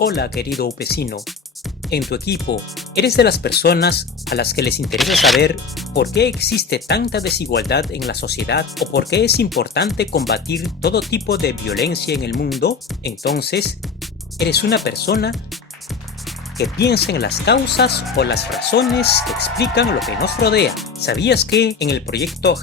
Hola querido upecino, en tu equipo, ¿eres de las personas a las que les interesa saber por qué existe tanta desigualdad en la sociedad o por qué es importante combatir todo tipo de violencia en el mundo? Entonces, ¿eres una persona que piensa en las causas o las razones que explican lo que nos rodea? ¿Sabías que en el proyecto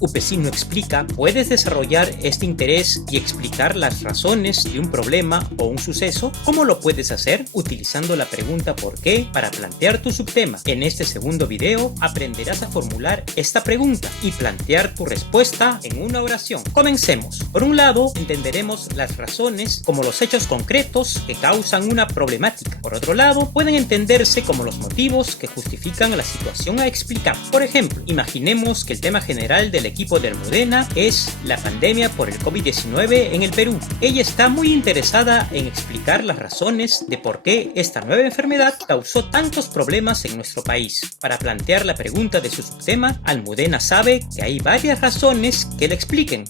#upecinoexplica puedes desarrollar este interés y explicar las razones de un problema o un suceso? ¿Cómo lo puedes hacer? Utilizando la pregunta ¿por qué? Para plantear tu subtema. En este segundo video aprenderás a formular esta pregunta y plantear tu respuesta en una oración. Comencemos. Por un lado, entenderemos las razones como los hechos concretos que causan una problemática. Por otro lado, pueden entenderse como los motivos que justifican la situación a explicar. Por ejemplo, imaginemos que el tema general del equipo de Almudena es la pandemia por el COVID-19 en el Perú. Ella está muy interesada en explicar las razones de por qué esta nueva enfermedad causó tantos problemas en nuestro país. Para plantear la pregunta de su subtema, Almudena sabe que hay varias razones que le expliquen.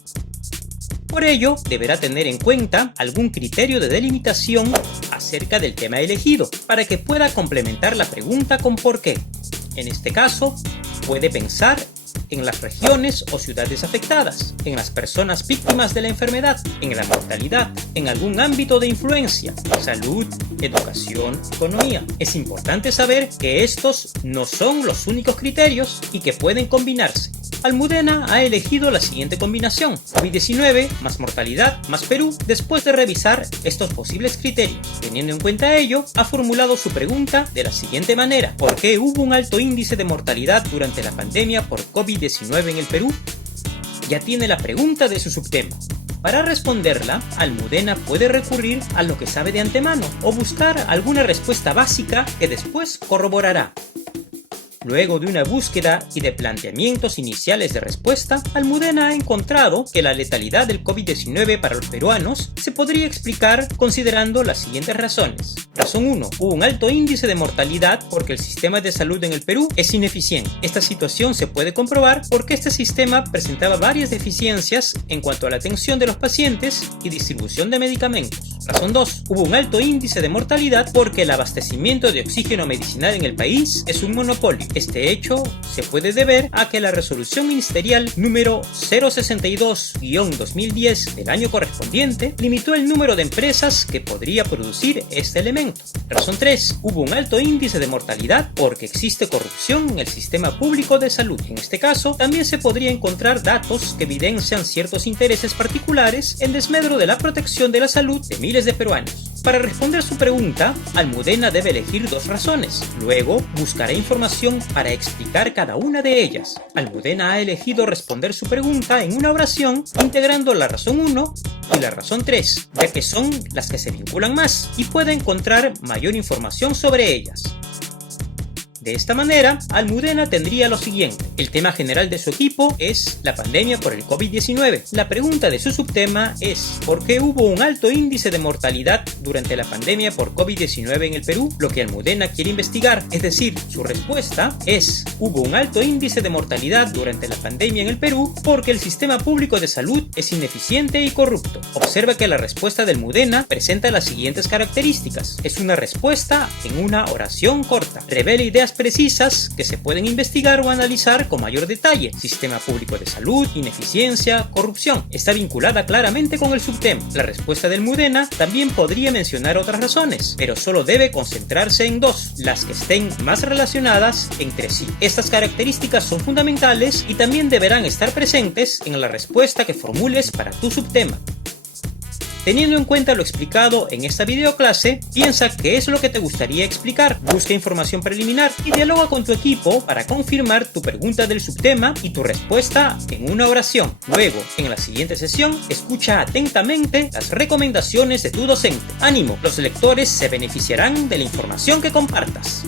Por ello, deberá tener en cuenta algún criterio de delimitación acerca del tema elegido, para que pueda complementar la pregunta con por qué. En este caso, puede pensar en las regiones o ciudades afectadas, en las personas víctimas de la enfermedad, en la mortalidad, en algún ámbito de influencia, salud, educación, economía. Es importante saber que estos no son los únicos criterios y que pueden combinarse. Almudena ha elegido la siguiente combinación: COVID-19 más mortalidad más Perú. Después de revisar estos posibles criterios, teniendo en cuenta ello, ha formulado su pregunta de la siguiente manera: ¿por qué hubo un alto índice de mortalidad durante la pandemia por COVID-19 en el Perú? Ya tiene la pregunta de su subtema. Para responderla, Almudena puede recurrir a lo que sabe de antemano o buscar alguna respuesta básica que después corroborará. Luego de una búsqueda y de planteamientos iniciales de respuesta, Almudena ha encontrado que la letalidad del COVID-19 para los peruanos se podría explicar considerando las siguientes razones. Razón 1. Hubo un alto índice de mortalidad porque el sistema de salud en el Perú es ineficiente. Esta situación se puede comprobar porque este sistema presentaba varias deficiencias en cuanto a la atención de los pacientes y distribución de medicamentos. Razón 2. Hubo un alto índice de mortalidad porque el abastecimiento de oxígeno medicinal en el país es un monopolio. Este hecho se puede deber a que la resolución ministerial número 062-2010 del año correspondiente limitó el número de empresas que podría producir este elemento. Razón 3. Hubo un alto índice de mortalidad porque existe corrupción en el sistema público de salud. En este caso, también se podría encontrar datos que evidencian ciertos intereses particulares en desmedro de la protección de la salud de miles de peruanos. Para responder su pregunta, Almudena debe elegir dos razones. Luego, buscará información para explicar cada una de ellas. Almudena ha elegido responder su pregunta en una oración integrando la razón 1 y la razón 3, ya que son las que se vinculan más y puede encontrar mayor información sobre ellas. De esta manera, Almudena tendría lo siguiente: el tema general de su equipo es la pandemia por el COVID-19. La pregunta de su subtema es ¿por qué hubo un alto índice de mortalidad durante la pandemia por COVID-19 en el Perú? Lo que Almudena quiere investigar, es decir, su respuesta es hubo un alto índice de mortalidad durante la pandemia en el Perú porque el sistema público de salud es ineficiente y corrupto. Observa que la respuesta de Almudena presenta las siguientes características. Es una respuesta en una oración corta. Revela ideas precisas que se pueden investigar o analizar con mayor detalle. Sistema público de salud, ineficiencia, corrupción. Está vinculada claramente con el subtema. La respuesta de Almudena también podría mencionar otras razones, pero solo debe concentrarse en dos, las que estén más relacionadas entre sí. Estas características son fundamentales y también deberán estar presentes en la respuesta que formules para tu subtema. Teniendo en cuenta lo explicado en esta videoclase, piensa qué es lo que te gustaría explicar, busca información preliminar y dialoga con tu equipo para confirmar tu pregunta del subtema y tu respuesta en una oración. Luego, en la siguiente sesión, escucha atentamente las recomendaciones de tu docente. ¡Ánimo! Los lectores se beneficiarán de la información que compartas.